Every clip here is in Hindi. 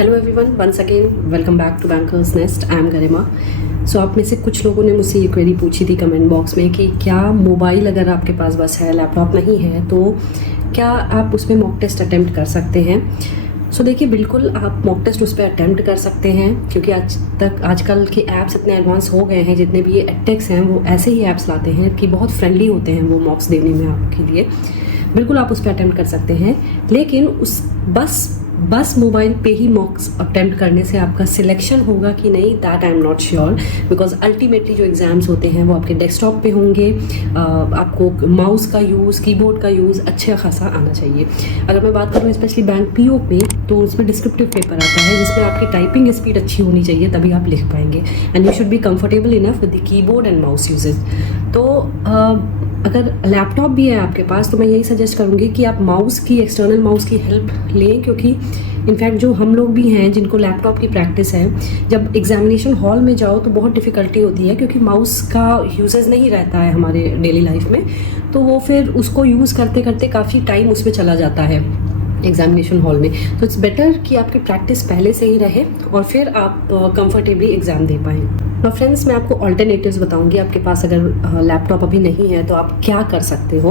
Hello everyone, once again welcome back to Bankers Nest. I am Garima. So आप में से कुछ लोगों ने मुझसे ये क्वेरी पूछी थी कमेंट बॉक्स में कि क्या मोबाइल अगर आपके पास बस है, लैपटॉप नहीं है, तो क्या आप उसमें मॉक टेस्ट अटैम्प्ट कर सकते हैं। सो देखिए, बिल्कुल आप मॉक टेस्ट उस पर अटैम्प्ट कर सकते हैं, क्योंकि आजकल के ऐप्स इतने एडवांस हो गए हैं। जितने भी ये एडटेक्स हैं वो ऐसे ही ऐप्स लाते हैं कि बहुत फ्रेंडली होते हैं वो मॉक्स देने में आपके लिए। बिल्कुल आप उस पर अटैम्प्ट कर सकते हैं, लेकिन उस बस मोबाइल पे ही मॉक्स अटैम्प्ट करने से आपका सिलेक्शन होगा कि नहीं, that I am not sure. Because ultimately जो एग्ज़ाम्स होते हैं वो आपके डेस्कटॉप पे होंगे। आपको माउस का यूज़, कीबोर्ड का यूज़ अच्छा खासा आना चाहिए। अगर मैं बात करूँ स्पेशली बैंक पीओ पे, तो उसमें डिस्क्रिप्टिव पेपर आता है जिसमें आपकी टाइपिंग स्पीड अच्छी होनी चाहिए, तभी आप लिख पाएंगे। And you should be comfortable enough with the keyboard and mouse usages. तो अगर लैपटॉप भी है आपके पास, तो मैं यही सजेस्ट करूँगी कि आप माउस की, एक्सटर्नल माउस की हेल्प लें, क्योंकि इनफैक्ट जो हम लोग भी हैं जिनको लैपटॉप की प्रैक्टिस है, जब एग्जामिनेशन हॉल में जाओ तो बहुत डिफ़िकल्टी होती है, क्योंकि माउस का यूजेस नहीं रहता है हमारे डेली लाइफ में। तो वो फिर उसको यूज़ करते करते काफ़ी टाइम उसमें चला जाता है एग्जामिनेशन हॉल में। तो इट्स बेटर कि आपकी प्रैक्टिस पहले से ही रहे और फिर आप कंफर्टेबली एग्ज़ाम दे पाएँ। तो फ्रेंड्स, मैं आपको ऑल्टरनेटिव्स बताऊंगी। आपके पास अगर लैपटॉप अभी नहीं है तो आप क्या कर सकते हो,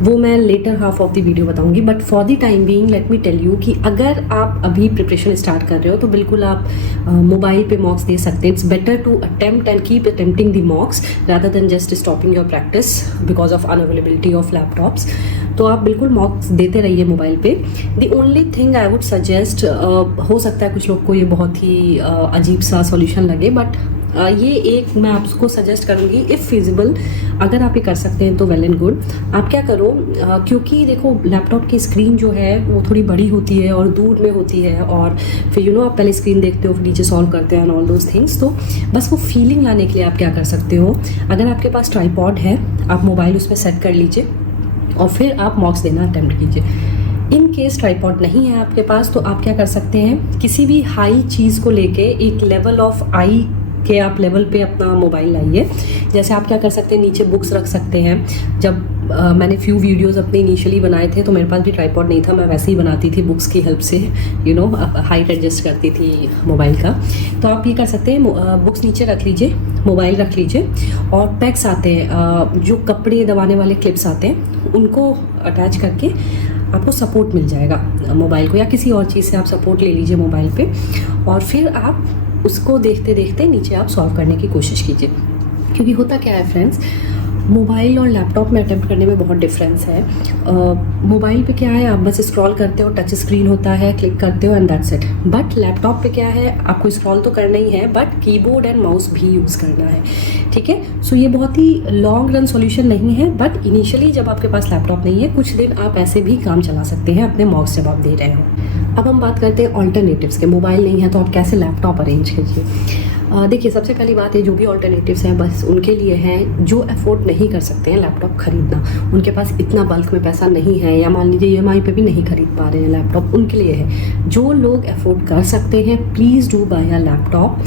वो मैं later half of the video बताऊंगी। But for the time being let me tell you कि अगर आप अभी प्रिपरेशन स्टार्ट कर रहे हो तो बिल्कुल आप मोबाइल पे मॉक्स दे सकते हैं। It's better to attempt and keep attempting the mocks rather than just stopping your practice because of unavailability of laptops. तो आप बिल्कुल मॉक्स देते रहिए मोबाइल पे। The only thing I would suggest, हो सकता है कुछ लोग को ये बहुत ही अजीब सा सॉल्यूशन लगे, बट ये एक मैं आपको सजेस्ट करूँगी, इफ़ फिजिबल अगर आप ये कर सकते हैं तो वेल एंड गुड। आप क्या करो, क्योंकि देखो लैपटॉप की स्क्रीन जो है वो थोड़ी बड़ी होती है और दूर में होती है, और फिर आप पहले स्क्रीन देखते हो, फिर नीचे सॉल्व करते हैं एंड ऑल दोज थिंग्स। तो बस वो फीलिंग लाने के लिए आप क्या कर सकते हो, अगर आपके पास ट्राइपॉड है, आप मोबाइल उस पर सेट कर लीजिए और फिर आप मॉक्स देना अटेम्प्ट कीजिए। इन केस ट्राइपॉड नहीं है आपके पास, तो आप क्या कर सकते हैं, किसी भी हाई चीज़ को लेके एक लेवल ऑफ आई के आप लेवल पे अपना मोबाइल लाइए। जैसे आप क्या कर सकते हैं, नीचे बुक्स रख सकते हैं। जब मैंने फ्यू वीडियोस अपने इनिशियली बनाए थे तो मेरे पास भी ट्राइपॉड नहीं था, मैं वैसे ही बनाती थी बुक्स की हेल्प से, हाइट एडजस्ट करती थी मोबाइल का। तो आप ये कर सकते हैं, बुक्स नीचे रख लीजिए, मोबाइल रख लीजिए, और पैक्स आते हैं जो कपड़े दबाने वाले क्लिप्स आते हैं, उनको अटैच करके आपको सपोर्ट मिल जाएगा मोबाइल को, या किसी और चीज़ से आप सपोर्ट ले लीजिए मोबाइल पे, और फिर आप उसको देखते देखते नीचे आप सॉल्व करने की कोशिश कीजिए। क्योंकि होता क्या है फ्रेंड्स, मोबाइल और लैपटॉप में अटेम्प्ट करने में बहुत डिफरेंस है। मोबाइल पे क्या है, आप बस स्क्रॉल करते हो, टच स्क्रीन होता है, क्लिक करते हो and that's it. But laptop पे क्या है, आपको स्क्रॉल तो करना ही है, बट कीबोर्ड एंड माउस भी यूज़ करना है। ठीक है, सो ये बहुत ही लॉन्ग रन सॉल्यूशन नहीं है, बट इनिशियली जब आपके पास लैपटॉप नहीं है, कुछ दिन आप ऐसे भी काम चला सकते हैं अपने मॉक्स जब आप दे रहे हो। अब हम बात करते हैं ऑल्टरनेटिव्स के। मोबाइल नहीं है तो आप कैसे लैपटॉप अरेंज कीजिए। देखिए, सबसे पहली बात है, जो भी ऑल्टरनेटिव्स हैं बस उनके लिए हैं जो अफोर्ड नहीं कर सकते हैं लैपटॉप खरीदना, उनके पास इतना बल्क में पैसा नहीं है, या मान लीजिए EMI पे भी नहीं खरीद पा रहे हैं लैपटॉप, उनके लिए है। जो लोग अफोर्ड कर सकते हैं, please do buy a laptop.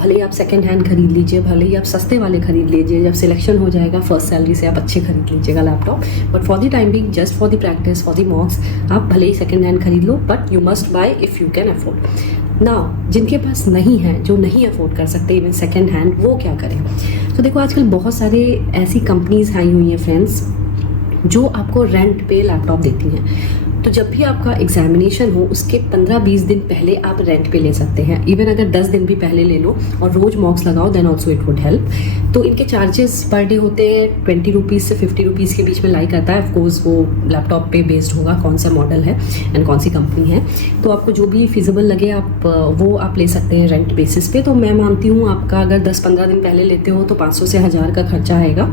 भले ही आप सेकेंड हैंड खरीद लीजिए, भले ही आप सस्ते वाले खरीद लीजिए, जब सिलेक्शन हो जाएगा फर्स्ट सैलरी से आप अच्छे खरीद लीजिएगा laptop. But for the time being, just for the practice, for the mocks, आप भले ही सेकेंड हैंड खरीद लो, but you must buy if you can afford. ना जिनके पास नहीं है, जो नहीं अफोर्ड कर सकते इवन सेकेंड हैंड, वो क्या करें। तो देखो, आजकल बहुत सारे ऐसी कंपनीज आई हुई हैं फ्रेंड्स जो आपको रेंट पे लैपटॉप देती हैं। तो जब भी आपका एग्जामिनेशन हो उसके 15-20 दिन पहले आप रेंट पे ले सकते हैं। इवन अगर 10 दिन भी पहले ले लो और रोज़ मॉक्स लगाओ, then also it would help. तो इनके चार्जेस पर डे होते हैं 20 रुपीज़ से 50 रुपीज़ के बीच में लाई करता है। ऑफकोर्स वो लैपटॉप पे बेस्ड होगा कौन सा मॉडल है एंड कौन सी कंपनी है। तो आपको जो भी फिजिबल लगे आप ले सकते हैं रेंट बेसिस पे। तो मैं मानती हूँ आपका अगर 10-15 दिन पहले लेते हो तो 500 से 1000 का खर्चा आएगा।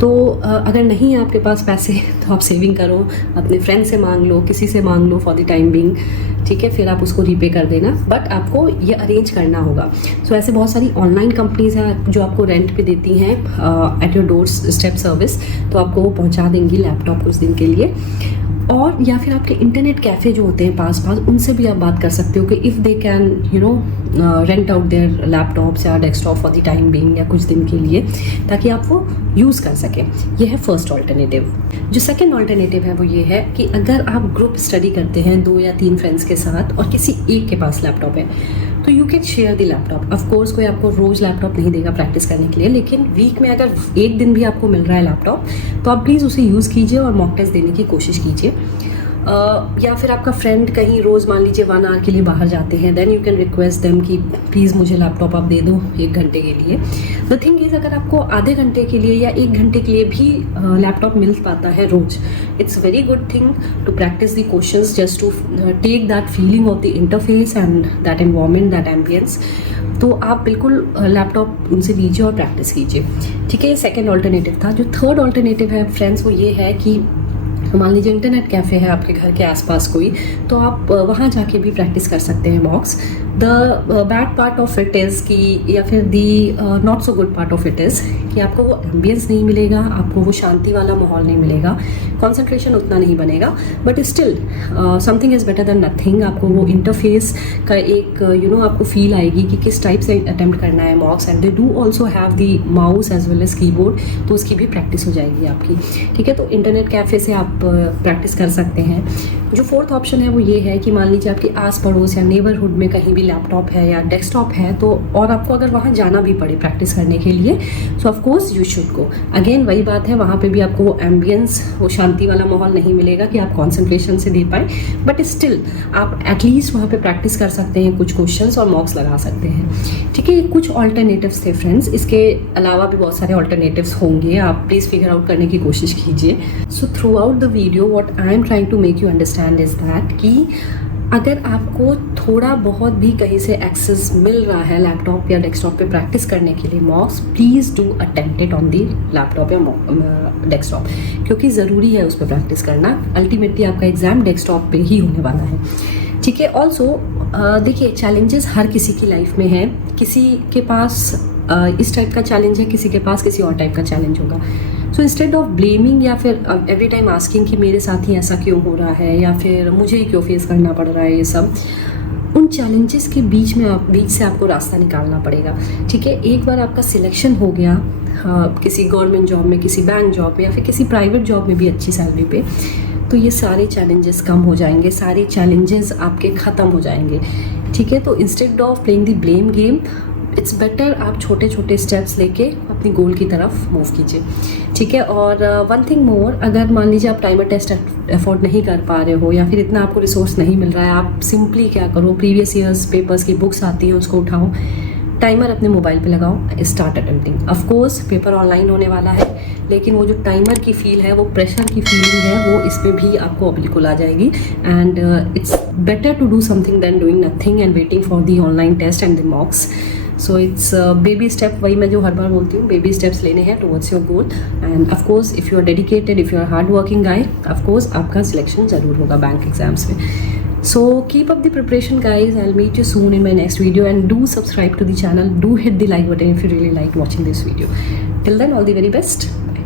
तो अगर नहीं है आपके पास पैसे तो आप सेविंग करो, अपने फ्रेंड से मांग लो, किसी से मांग लो फॉर द टाइम बिंग। ठीक है, फिर आप उसको रीपे कर देना, बट आपको ये अरेंज करना होगा। सो ऐसे बहुत सारी ऑनलाइन कंपनीज हैं जो आपको रेंट पे देती हैं at your door step service, तो आपको वो पहुंचा देंगी लैपटॉप कुछ दिन के लिए। और या फिर आपके इंटरनेट कैफ़े जो होते हैं पास उनसे भी आप बात कर सकते हो कि if they can rent out their laptops या desktop for the time being या कुछ दिन के लिए, ताकि आप वो यूज़ कर सकें। यह है फर्स्ट ऑल्टरनेटिव। जो सेकेंड ऑल्टरनेटिव है वो ये है कि अगर आप ग्रुप स्टडी करते हैं 2 या 3 फ्रेंड्स के साथ और किसी एक के पास लैपटॉप है, तो you can share the laptop. Of course कोई आपको रोज़ लैपटॉप नहीं देगा प्रैक्टिस करने के लिए, लेकिन वीक में अगर एक दिन भी आपको मिल रहा है लैपटॉप, तो आप प्लीज़ उसे यूज़ कीजिए और मॉक टेस्ट देने की कोशिश कीजिए। या फिर आपका फ्रेंड कहीं रोज़ मान लीजिए 1 आवर के लिए बाहर जाते हैं, then you can request them कि प्लीज़ मुझे लैपटॉप आप दे दो 1 घंटे के लिए। द थिंग इज़, अगर आपको आधे घंटे के लिए या 1 घंटे के लिए भी लैपटॉप मिल पाता है रोज़, it's very good thing to practice the questions, just to take that feeling of the interface and that environment, that ambience. तो आप बिल्कुल लैपटॉप उनसे लीजिए और प्रैक्टिस कीजिए। ठीक है, ये सेकेंड ऑल्टरनेटिव था। जो थर्ड ऑल्टरनेटिव है फ्रेंड्स, वो ये है कि मान लीजिए इंटरनेट कैफ़े है आपके घर के आसपास कोई, तो आप वहाँ जाके भी प्रैक्टिस कर सकते हैं mocks. The bad part of it is कि, या फिर the not so good part of it is कि आपको वो एम्बियंस नहीं मिलेगा, आपको वो शांति वाला माहौल नहीं मिलेगा, कंसंट्रेशन उतना नहीं बनेगा, but still something is better than nothing. आपको वो इंटरफेस का एक आपको फील आएगी कि किस टाइप से अटेम्प्ट करना है mocks, and they do also have the mouse as well as keyboard, तो उसकी भी प्रैक्टिस हो जाएगी आपकी। ठीक है, तो इंटरनेट कैफ़े से आप प्रैक्टिस कर सकते हैं। जो फोर्थ ऑप्शन है वो ये है कि मान लीजिए आपके आस पड़ोस या नेबरहुड में कहीं भी लैपटॉप है या डेस्कटॉप है, तो और आपको अगर वहाँ जाना भी पड़े प्रैक्टिस करने के लिए, सो of course you should go. Again वही बात है, वहाँ पे भी आपको वो एम्बियंस, वो शांति वाला माहौल नहीं मिलेगा कि आप कॉन्सेंट्रेशन से दे पाए, बट स्टिल आप एटलीस्ट वहाँ पे प्रैक्टिस कर सकते हैं, कुछ क्वेश्चंस और मॉक्स लगा सकते हैं। ठीक है, कुछ ऑल्टरनेटिव्स थे फ्रेंड्स, इसके अलावा भी बहुत सारे ऑल्टरनेटिव्स होंगे, आप प्लीज़ फिगर आउट करने की कोशिश कीजिए। So throughout the video what I am trying to make you understand is that कि अगर आपको थोड़ा बहुत भी कहीं से एक्सेस मिल रहा है लैपटॉप या डेस्कटॉप पे प्रैक्टिस करने के लिए मॉक्स, please do attempt it on the laptop या डेस्कटॉप, क्योंकि ज़रूरी है उस पर प्रैक्टिस करना। अल्टीमेटली आपका एग्ज़ाम डेस्कटॉप पे ही होने वाला है। ठीक है, ऑल्सो देखिए, चैलेंजेस हर किसी की लाइफ में है। किसी के पास इस टाइप का चैलेंज है, किसी के पास किसी और टाइप का चैलेंज होगा। सो इंस्टेड ऑफ ब्लेमिंग या फिर एवरी टाइम आस्किंग कि मेरे साथ ही ऐसा क्यों हो रहा है या फिर मुझे ही क्यों फेस करना पड़ रहा है, ये सब उन चैलेंजेस के बीच से आपको रास्ता निकालना पड़ेगा। ठीक है, एक बार आपका सिलेक्शन हो गया किसी गवर्नमेंट जॉब में, किसी बैंक जॉब में या फिर किसी प्राइवेट जॉब में भी अच्छी सैलरी पे, तो ये सारे चैलेंजेस कम हो जाएंगे, सारे चैलेंजेस आपके ख़त्म हो जाएंगे। ठीक है, तो instead of playing the blame game, it's better आप छोटे छोटे स्टेप्स लेके अपनी गोल की तरफ मूव कीजिए। ठीक है, और वन थिंग मोर, अगर मान लीजिए आप टाइमर टेस्ट अफोर्ड नहीं कर पा रहे हो या फिर इतना आपको रिसोर्स नहीं मिल रहा है, आप सिंपली क्या करो, प्रीवियस ईयर्स पेपर्स की बुक्स आती हैं उसको उठाओ, टाइमर अपने मोबाइल पे लगाओ, start attempting. Of course paper online होने वाला है, लेकिन वो जो टाइमर की फील है, वो प्रेशर की फीलिंग है, वो इस पर भी आपको बिल्कुल आ जाएगी। And it's better to do something than doing nothing and waiting for the online test and the mocks. So it's baby step, वही मैं जो हर बार बोलती हूँ, बेबी स्टेप्स लेने हैं towards your goal. And of course if you are dedicated, if you are hard working guy, of course आपका सिलेक्शन ज़रूर होगा बैंक एग्जाम्स में। So keep up the preparation guys. I'll meet you soon in my next video, and do subscribe to the channel, do hit the like button if you really like watching this video. Till then, all the very best. Bye.